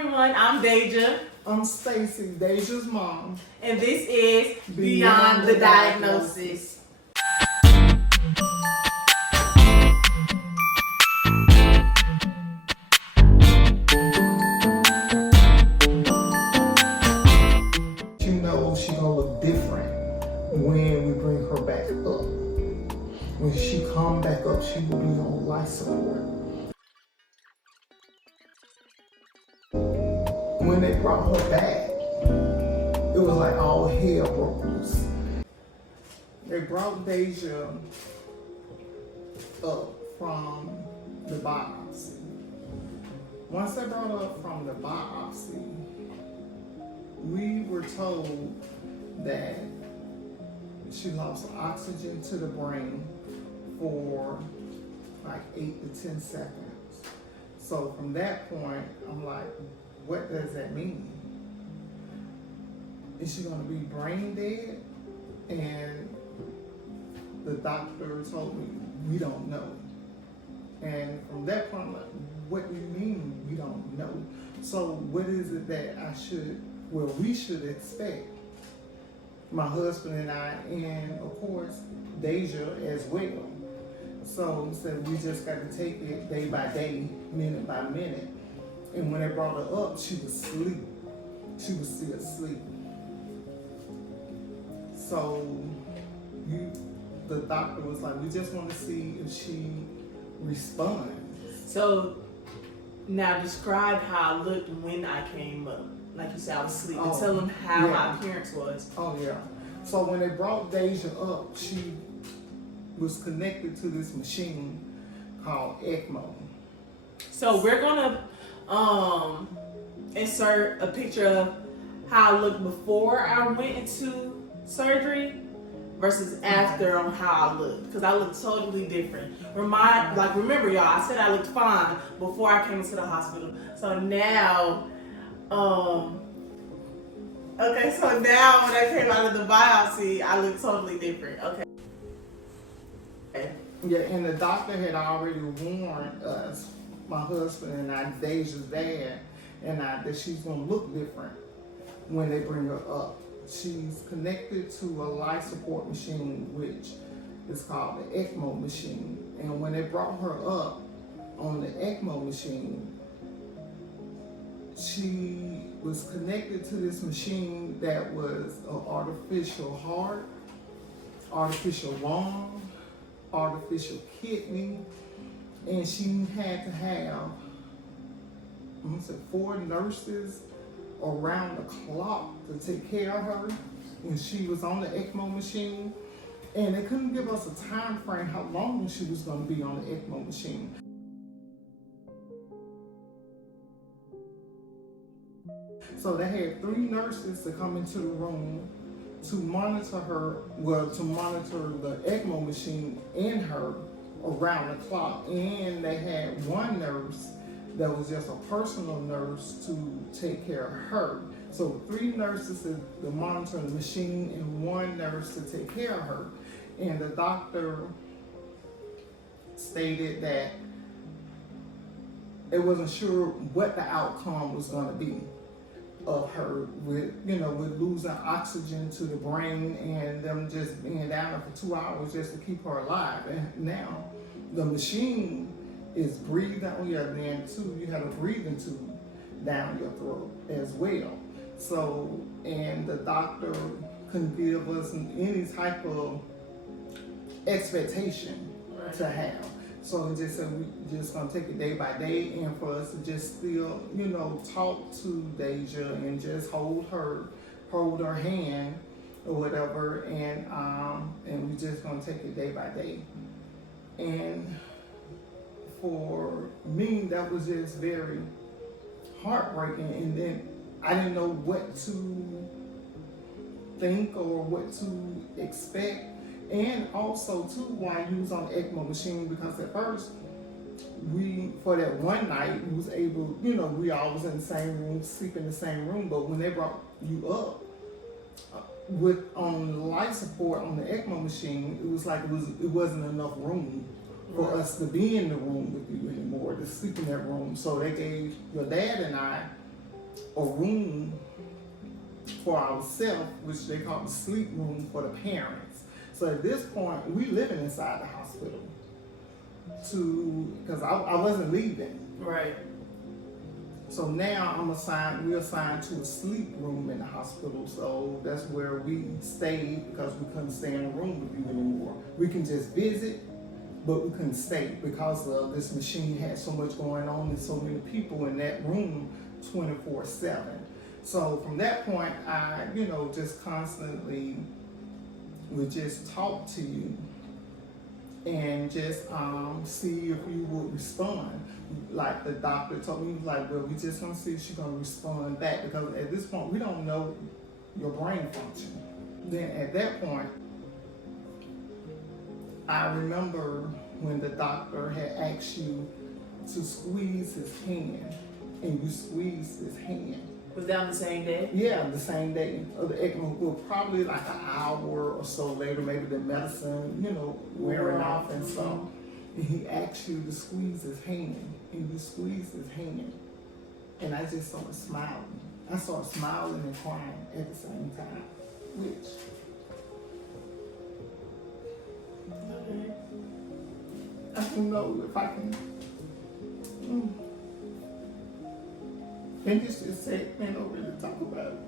everyone, I'm Deja. I'm Stacy, Deja's mom. And this is Beyond the Diagnosis. You know she's gonna look different when we bring her back up. When she come back up, she will be on life support. When they brought her back, it was like all hell broke loose. They brought Deja up from the biopsy. Once they brought her up from the biopsy, we were told that she lost oxygen to the brain for like 8 to 10 seconds. So from that point, I'm like, what does that mean? Is she gonna be brain dead? And the doctor told me, we don't know. And from that point, I'm like, what do you mean we don't know? So what is it that we should expect? My husband and I, and of course, Deja as well. So he said we just got to take it day by day, minute by minute. And when they brought her up, she was asleep. She was still asleep. So the doctor was like, we just want to see if she responds. So now describe how I looked when I came up. Like you said, I was asleep. And tell them how my appearance was. Oh yeah. So when they brought Deja up, she was connected to this machine called ECMO. So we're gonna insert a picture of how I looked before I went into surgery versus after on how I looked, because I looked totally different. Remember y'all, I said I looked fine before I came into the hospital. So now, okay, so now when I came out of the biopsy, I look totally different. Okay. Yeah, and the doctor had already warned us, my husband and I, Deja's dad, and I, that she's gonna look different when they bring her up. She's connected to a life support machine, which is called the ECMO machine. And when they brought her up on the ECMO machine, she was connected to this machine that was an artificial heart, artificial lung, artificial kidney, and she had to have 4 nurses around the clock to take care of her when she was on the ECMO machine. And they couldn't give us a time frame how long she was going to be on the ECMO machine. So they had 3 nurses to come into the room to monitor her, to monitor the ECMO machine and her around the clock. And they had 1 nurse that was just a personal nurse to take care of her. So 3 nurses to monitor the machine and 1 nurse to take care of her. And the doctor stated that it wasn't sure what the outcome was going to be of her with losing oxygen to the brain and them just being down there for 2 hours just to keep her alive. And now the machine is breathing. Then too, you have a breathing tube down your throat as well. So, and the doctor couldn't give us any type of expectation to have. So he just said we just gonna take it day by day, and for us to just still, talk to Deja and just hold her hand or whatever, and we just gonna take it day by day. And for me, that was just very heartbreaking. And then I didn't know what to think or what to expect. And also too, while you was on the ECMO machine, because at first for that one night, we was able, we all was in the same room, sleep in the same room. But when they brought you up on life support on the ECMO machine, it was like it wasn't enough room for us to be in the room with you anymore, to sleep in that room. So they gave your dad and I a room for ourselves, which they call the sleep room for the parents. So at this point, we living inside the hospital because I wasn't leaving. Right. So now we're assigned to a sleep room in the hospital. So that's where we stayed because we couldn't stay in a room with you anymore. We can just visit, but we couldn't stay because this machine had so much going on and so many people in that room 24/7. So from that point, I, just constantly would just talk to you and just see if you would respond. Like the doctor told me, like, well, we just gonna see if she's gonna respond back, because at this point we don't know your brain function. Then at that point, I remember when the doctor had asked you to squeeze his hand, and you squeezed his hand. Was that on the same day? Yeah, the same day of the ECMO. Well, probably like an hour or so later, maybe the medicine, wearing off and stuff. And he asked you to squeeze his hand, and you squeezed his hand. And I just started smiling. I started smiling and crying at the same time, which, Okay. I don't know if I can. And this just said, man, don't really talk about it.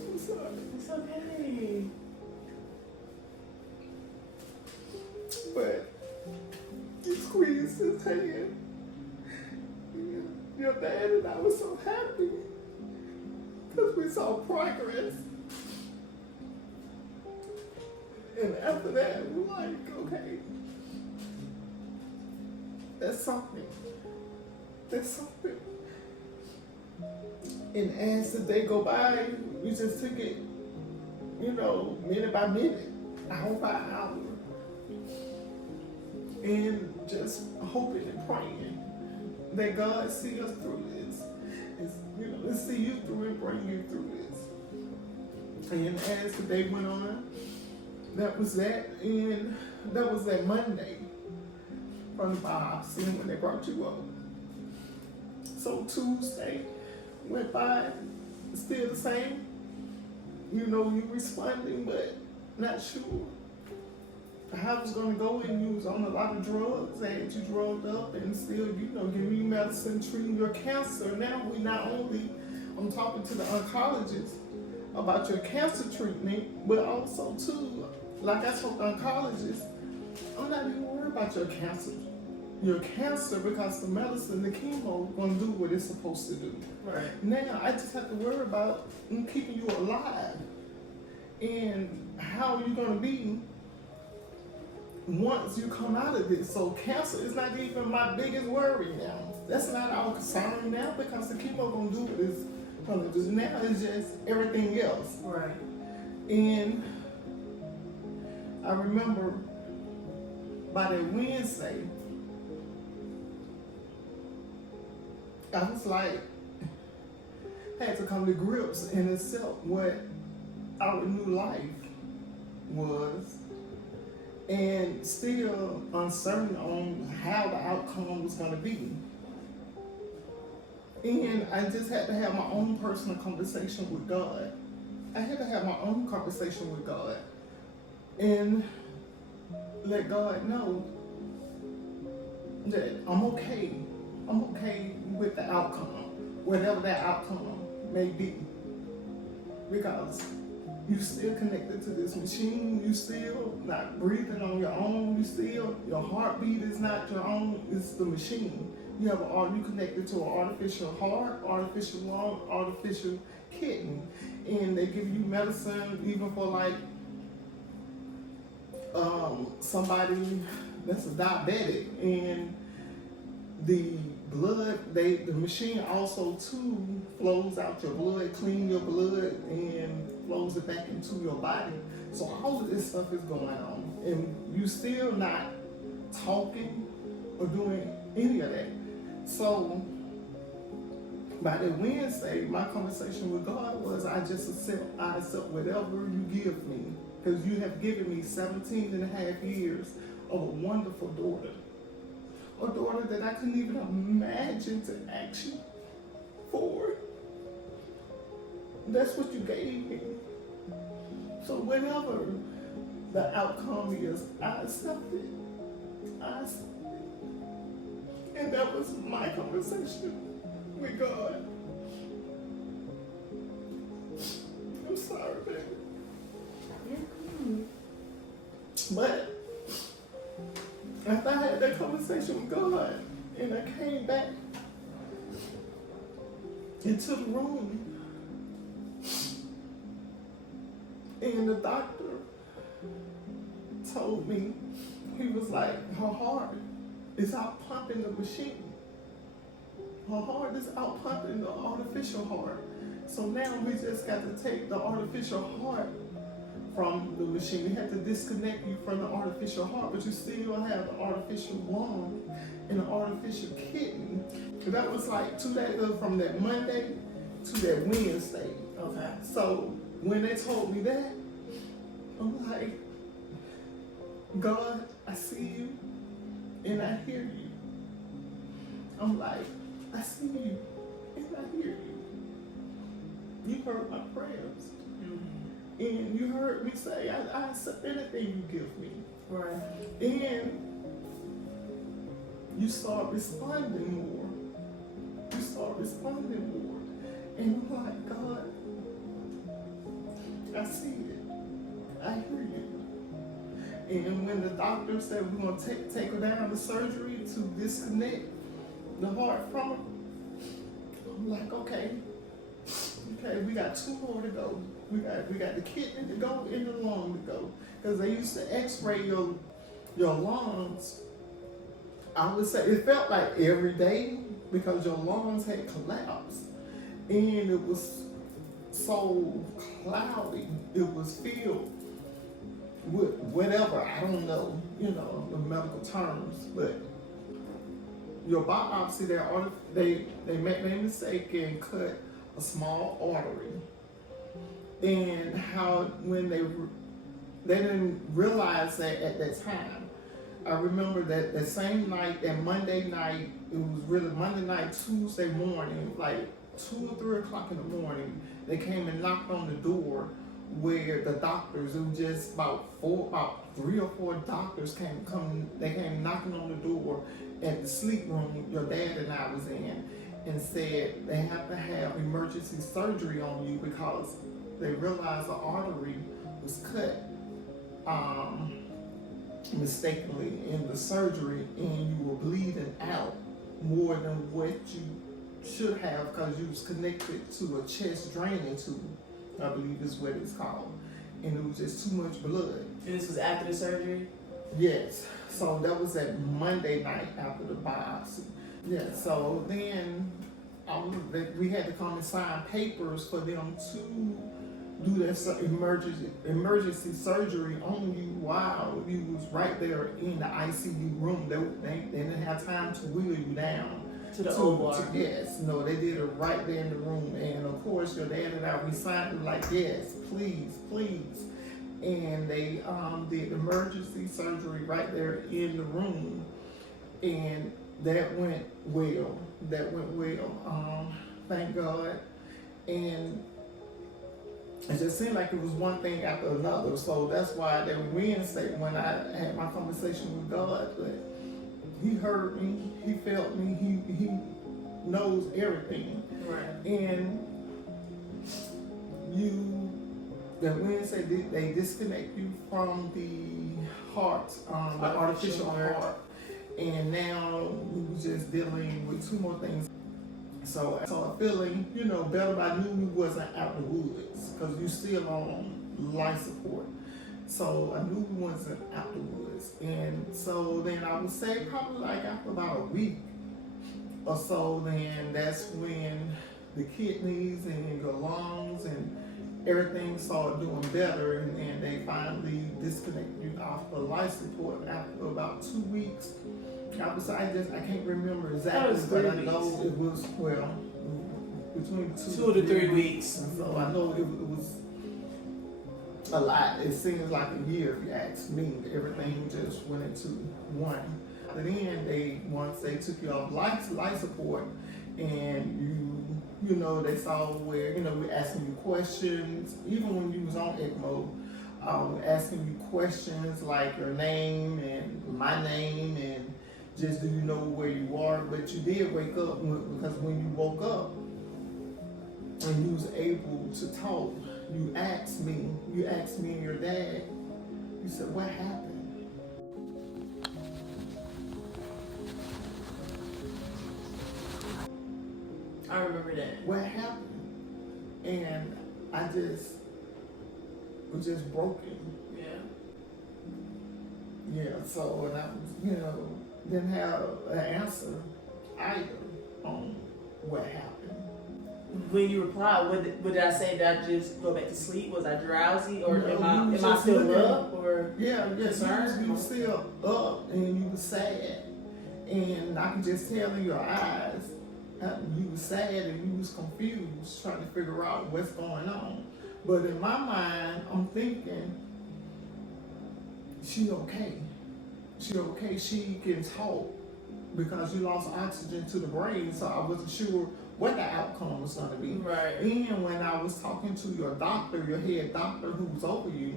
I'm sorry. It's okay. But you squeezed his hand. Your dad and I were so happy because we saw progress. And after that, we're like, okay, that's something. That's something. And as the day go by, we just took it, minute by minute, hour by hour. And just hoping and praying that God see us through this. To see you through and bring you through this. And as the day went on, that was that. And that was that Monday from the biopsy when they brought you up. So Tuesday went by, still the same. You responding, but not sure how it was going to go, and you was on a lot of drugs, and you drugged up and still, giving you medicine, treating your cancer. Now I'm talking to the oncologist about your cancer treatment, but also too, like I told the oncologist, I'm not even worried about your cancer because the medicine, the chemo, gonna do what it's supposed to do. Right. Now I just have to worry about keeping you alive and how you're gonna be once you come out of this. So cancer is not even my biggest worry now. That's not our concern now, because the chemo gonna do what it's gonna do. Now it's just everything else. Right. And I remember by that Wednesday, I was like, had to come to grips and accept what our new life was, and still uncertain on how the outcome was going to be. And I just had to have my own personal conversation with God. I had to have my own conversation with God and let God know that I'm okay. I'm okay with the outcome, whatever that outcome may be. Because you still connected to this machine, you still not breathing on your own, your heartbeat is not your own, it's the machine. You connected to an artificial heart, artificial lung, artificial kidney. And they give you medicine even for like somebody that's a diabetic, and the blood, the machine also too flows out your blood, clean your blood, and flows it back into your body. So all of this stuff is going on, and you still not talking or doing any of that. So by the Wednesday, my conversation with God was, I accept whatever you give me, because you have given me 17 and a half years of a wonderful daughter a daughter that I couldn't even imagine to ask you for. That's what you gave me. So whatever the outcome is, I accept it. I accept it. And that was my conversation with God. I'm sorry, baby. But after I had that conversation with God and I came back into the room, and the doctor told me, he was like, her heart is out pumping the machine. Her heart is out pumping the artificial heart. So now we just got to take the artificial heart from the machine. We had to disconnect you from the artificial heart, but you still have the artificial lung and the artificial kidney. So that was like 2 days from that Monday to that Wednesday. Okay. So when they told me that, I'm like, God, I see you and I hear you. I'm like, I see you and I hear you. You heard my prayers. Mm-hmm. And you heard me say, I accept anything you give me. Right. And you start responding more. You start responding more. And I'm like, God, I see it. I hear you. And when the doctor said we're going to take her down to surgery to disconnect the heart from her, I'm like, okay, we got 2 more to go. We got the kidney to go and the lung to go. Because they used to x-ray your lungs. I would say it felt like every day because your lungs had collapsed. And it was so cloudy. It was filled with whatever, I don't know, the medical terms, but your biopsy, they made a mistake and cut a small artery. And how when they didn't realize that at that time. I remember that the same night, that Monday night, it was really Monday night, Tuesday morning, like 2 or 3 o'clock in the morning, they came and knocked on the door where the doctors, it was just about 3 or 4 doctors they came knocking on the door at the sleep room your dad and I was in, and said they have to have emergency surgery on you because they realized the artery was cut mistakenly in the surgery and you were bleeding out more than what you should have because you was connected to a chest draining tube, I believe is what it's called. And it was just too much blood. And this was after the surgery? Yes. So that was that Monday night after the biopsy. Yeah, so then we had to come and sign papers for them to do that emergency surgery on you while you was right there in the ICU room. They didn't have time to wheel you down. To the OR. Yes, no, they did it right there in the room. And of course, your dad and I, we signed it like, yes, please, please. And they did emergency surgery right there in the room. And that went well. Thank God. And it just seemed like it was one thing after another. So that's why that Wednesday when I had my conversation with God, but he heard me, he felt me, he knows everything. Right. And that Wednesday they disconnect you from the heart, the artificial heart. And now we were just dealing with 2 more things. So I started feeling, better, but I knew we wasn't out the woods because you still on life support. So I knew we wasn't out the woods. And so then I would say probably like after about a week or so, then that's when the kidneys and your lungs and everything started doing better, and they finally disconnected you off the life support after about 2 weeks. I can't remember exactly, but I know it was, between 2 to 3 weeks. And so I know it was a lot. It seems like a year if you ask me. Everything just went into one. Then once they took you off life support, and you know they saw where we're asking you questions even when you was on ECMO. Asking you questions like your name and my name and just do you know where you are, but you did wake up because when you woke up and you was able to talk, you asked me and your dad, you said, what happened? I remember that. What happened? And I was just broken. Yeah, so, and I was, didn't have an answer either on what happened. When you replied, what did I say? Did I just go back to sleep? Was I drowsy, or No, am I still up, or concerned? You were still up and you were sad, and I could just tell in your eyes you were sad and you was confused, trying to figure out what's going on. But in my mind, I'm thinking, she okay. She okay. She can talk because you lost oxygen to the brain, so I wasn't sure what the outcome was going to be. Right. And when I was talking to your doctor, your head doctor who was over you,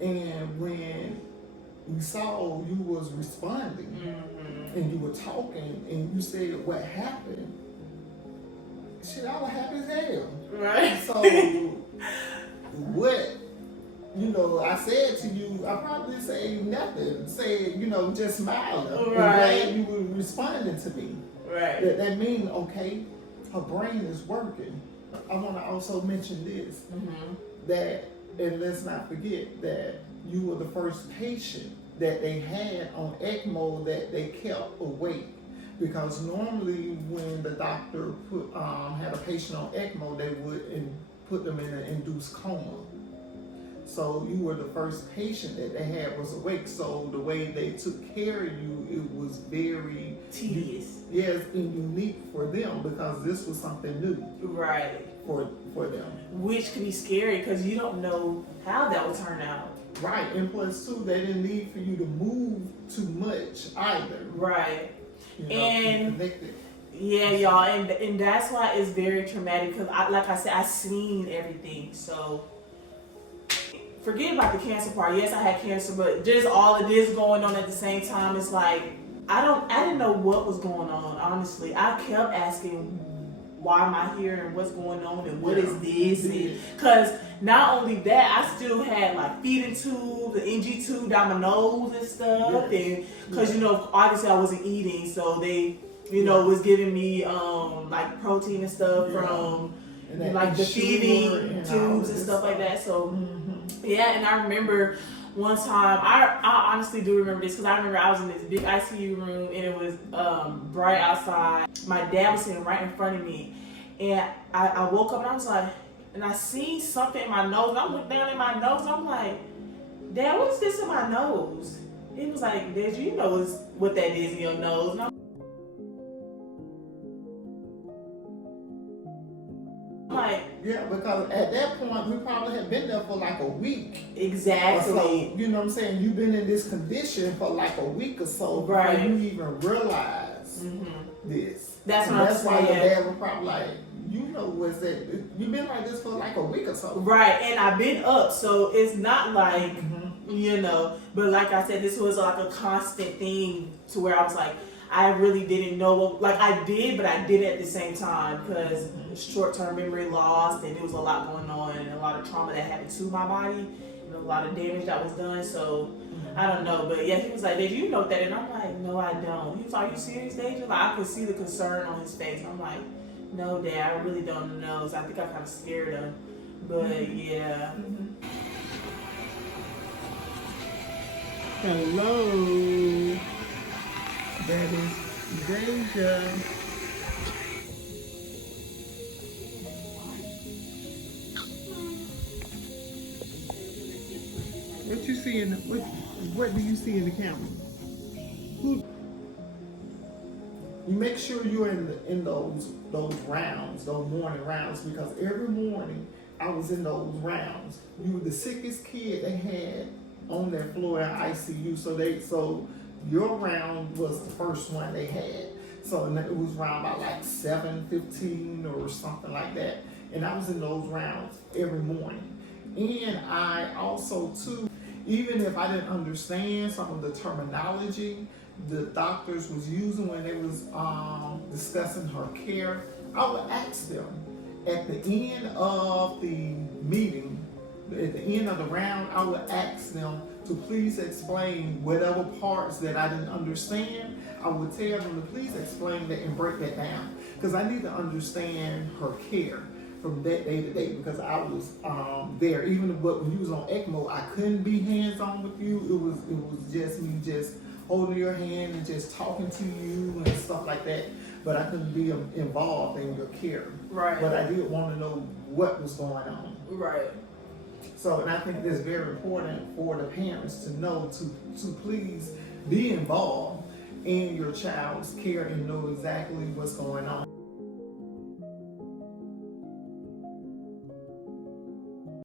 and when we saw you was responding and you were talking and you said what happened, shit, I was happy as hell. Right. So what, I said to you, I probably didn't say nothing. Said, just smiling. Right. And you were responding to me. Right. That means, okay, her brain is working. I want to also mention this, that, and let's not forget that you were the first patient that they had on ECMO that they kept awake. Because normally when the doctor had a patient on ECMO, they would put them in an induced coma. So you were the first patient that they had was awake. So the way they took care of you, it was very tedious. Yes, and unique for them because this was something new. Right. For them. Which can be scary because you don't know how that will turn out. Right, and plus too, they didn't need for you to move too much either. Right. And yeah, y'all, and that's why it's very traumatic because, like I said, I seen everything. So forget about the cancer part. Yes, I had cancer, but just all of this going on at the same time, it's like I didn't know what was going on. Honestly, I kept asking, why am I here and what's going on and what is this? Because not only that, I still had like feeding tube, the NG tube down my nose and stuff, and because obviously I wasn't eating, so they was giving me like protein and stuff from like the feeding tubes and stuff like that. So yeah, and I remember one time, I honestly do remember this because I remember I was in this big ICU room and it was bright outside. My dad was sitting right in front of me, and I woke up and I was like, and I seen something in my nose. And I looked down in my nose. And I'm like, Dad, what is this in my nose? He was like, Dad, you know what that is in your nose. And I'm like, yeah, because at that point we probably had been there for like a week. Exactly. So, you know what I'm saying? You've been in this condition for like a week or so before you even realize this. That's why your dad was probably like, was that you've been like this for like a week or so. Right, and I've been up, so it's not like but like I said, this was like a constant thing to where I was like, I really didn't know what, like I did, but I didn't at the same time because short-term memory lost and there was a lot going on and a lot of trauma that happened to my body and a lot of damage that was done. So I don't know, but yeah, he was like, "Did you know that?" And I'm like, "No, I don't." He was like, "Are you serious, Deja?" Like I could see the concern on his face. I'm like, "No, Dad, I really don't know." So I think I kind of scared him, but yeah. Hello, that is Deja. What you see what do you see in the camera? You make sure you're in those rounds, those morning rounds, because every morning I was in those rounds. You were the sickest kid they had on that floor in ICU, so Your round was the first one they had. So and it was around about like 7:15 or something like that. And I was in those rounds every morning. And I also too, even if I didn't understand some of the terminology the doctors was using when they was discussing her care, I would ask them at the end of the meeting, at the end of the round, I would ask them to please explain whatever parts that I didn't understand. I would tell them to please explain that and break that down, because I need to understand her care from that day to day, because I was there. Even when you was on ECMO, I couldn't be hands-on with you. It was just me just holding your hand and just talking to you and stuff like that. But I couldn't be involved in your care. Right. But I did want to know what was going on. Right. So, and I think that's very important for the parents to know to please be involved in your child's care and know exactly what's going on.